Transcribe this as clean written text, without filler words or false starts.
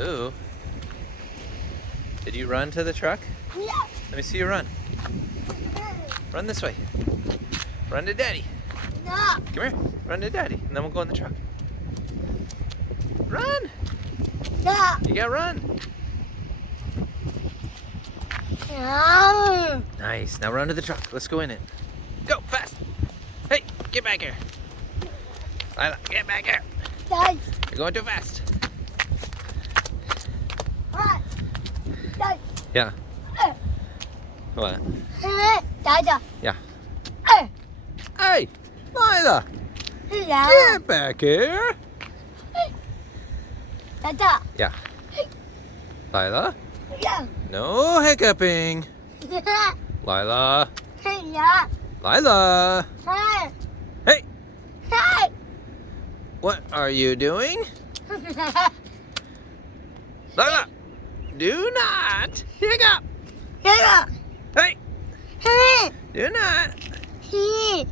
Ooh. Did you run to the truck? Yeah. Let me see you run. Run this way. Run to Daddy. No. Come here. Run to Daddy. And then we'll go in the truck. Run. No. You gotta run. No. Nice. Now run to the truck. Let's go in it. Go fast. Hey, get back here. Lyla, get back here. Dad. You're going too fast. Dad. Dad. Yeah. What? Dad. Yeah. Hey, Lyla, Yeah. get back here. Dad. Yeah. Lyla, Yeah. no hiccuping. Lyla, Yeah. Lyla. Hey. Hey, Hey. what are you doing? Lyla, do not hiccup. Yeah. Hey, Hey. do not. He.